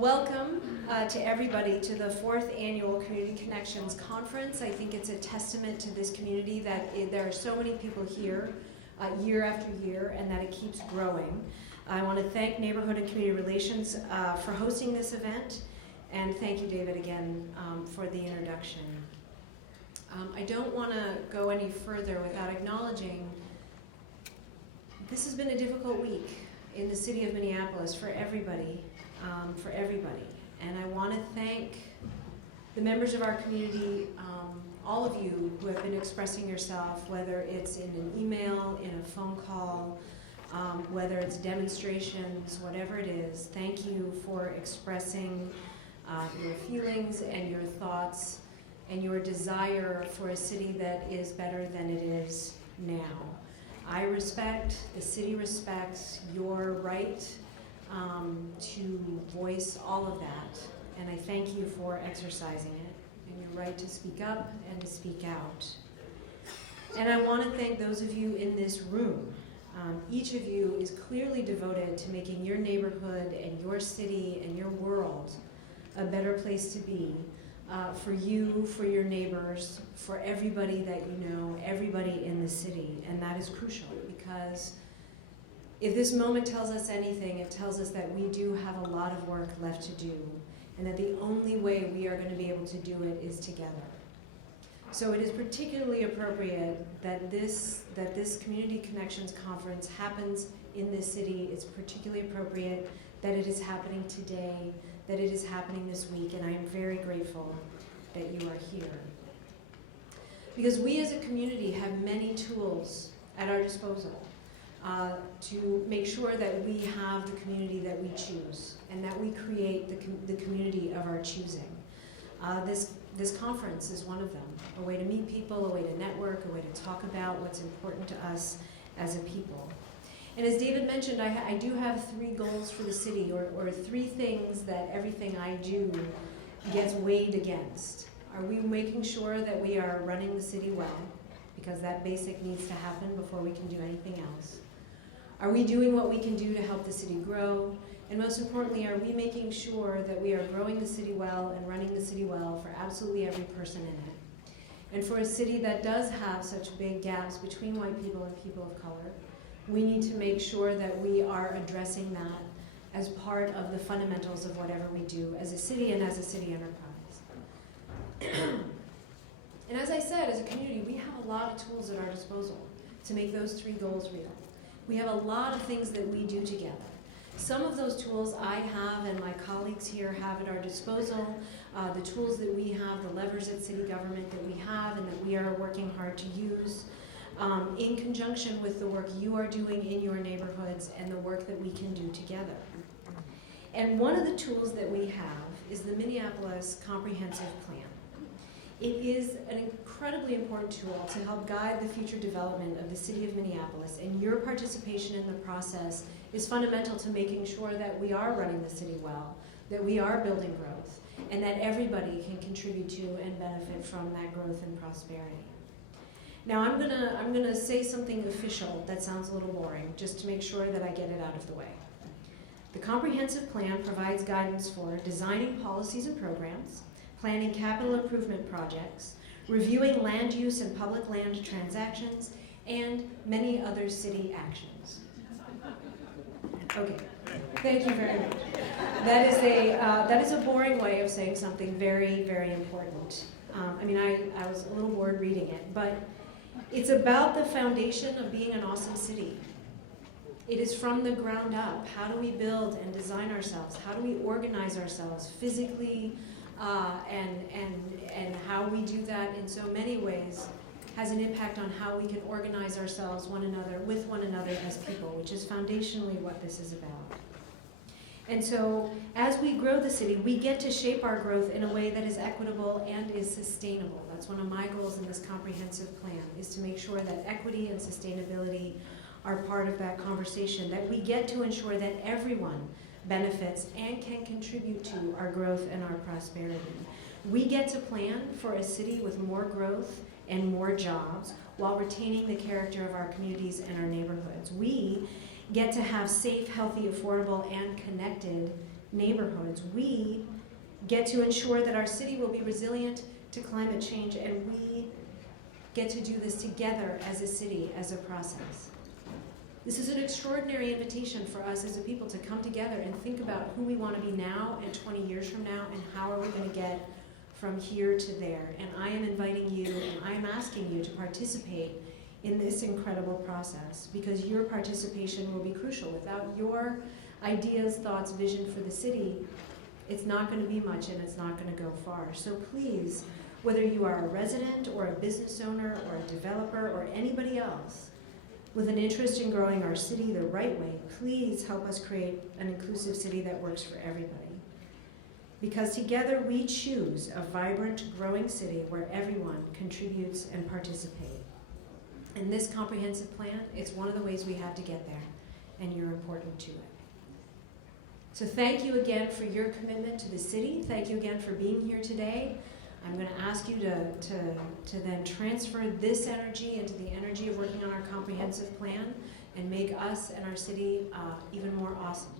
Welcome to everybody to the 4th Annual Community Connections Conference. I think it's a testament to this community that there are so many people here year after year and that it keeps growing. I want to thank Neighborhood and Community Relations for hosting this event, and thank you, David, again for the introduction. I don't want to go any further without acknowledging this has been a difficult week in the city of Minneapolis for everybody. And I want to thank the members of our community, all of you who have been expressing yourself, whether it's in an email, in a phone call, whether it's demonstrations, whatever it is. Thank you for expressing your feelings and your thoughts and your desire for a city that is better than it is now. I respect, the city respects your right to voice all of that, and I thank you for exercising it, and your right to speak up and to speak out. And I want to thank those of you in this room. Each of you is clearly devoted to making your neighborhood and your city and your world a better place to be, for you, for your neighbors, for everybody that you know, everybody in the city, and that is crucial because if this moment tells us anything, it tells us that we do have a lot of work left to do, and that the only way we are going to be able to do it is together. So it is particularly appropriate that this Community Connections Conference happens in this city. It's particularly appropriate that it is happening today, that it is happening this week, and I am very grateful that you are here. Because we as a community have many tools at our disposal to make sure that we have the community that we choose and that we create the community of our choosing. This conference is one of them, a way to meet people, a way to network, a way to talk about what's important to us as a people. And as David mentioned, I do have 3 goals for the city, or 3 things that everything I do gets weighed against. Are we making sure that we are running the city well? Because that basic needs to happen before we can do anything else. Are we doing what we can do to help the city grow? And most importantly, are we making sure that we are growing the city well and running the city well for absolutely every person in it? And for a city that does have such big gaps between white people and people of color, we need to make sure that we are addressing that as part of the fundamentals of whatever we do as a city and as a city enterprise. And as I said, as a community, we have a lot of tools at our disposal to make those 3 goals real. We have a lot of things that we do together. Some of those tools I have and my colleagues here have at our disposal, the tools that we have, the levers at city government that we have and that we are working hard to use in conjunction with the work you are doing in your neighborhoods and the work that we can do together. And one of the tools that we have is the Minneapolis Comprehensive Plan. It is an incredibly important tool to help guide the future development of the city of Minneapolis, and your participation in the process is fundamental to making sure that we are running the city well, that we are building growth, and that everybody can contribute to and benefit from that growth and prosperity. Now I'm gonna say something official that sounds a little boring, just to make sure that I get it out of the way. The comprehensive plan provides guidance for designing policies and programs, planning capital improvement projects, reviewing land use and public land transactions, and many other city actions. Okay, thank you very much. That is a boring way of saying something very, very important. I was a little bored reading it, but it's about the foundation of being an awesome city. It is from the ground up. How do we build and design ourselves? How do we organize ourselves physically? And how we do that in so many ways has an impact on how we can organize ourselves with one another as people, which is foundationally what this is about. And so as we grow the city, we get to shape our growth in a way that is equitable and is sustainable. That's one of my goals in this comprehensive plan, is to make sure that equity and sustainability are part of that conversation, that we get to ensure that everyone benefits and can contribute to our growth and our prosperity. We get to plan for a city with more growth and more jobs while retaining the character of our communities and our neighborhoods. We get to have safe, healthy, affordable, and connected neighborhoods. We get to ensure that our city will be resilient to climate change, and we get to do this together as a city, as a process. This is an extraordinary invitation for us as a people to come together and think about who we want to be now and 20 years from now, and how are we going to get from here to there. And I am inviting you, and I am asking you to participate in this incredible process, because your participation will be crucial. Without your ideas, thoughts, vision for the city, it's not going to be much, and it's not going to go far. So please, whether you are a resident or a business owner or a developer or anybody else with an interest in growing our city the right way, please help us create an inclusive city that works for everybody. Because together we choose a vibrant, growing city where everyone contributes and participates. And this comprehensive plan, it's one of the ways we have to get there, and you're important to it. So thank you again for your commitment to the city. Thank you again for being here today. I'm going to ask you to then transfer this energy into the energy of working on our comprehensive plan and make us and our city even more awesome.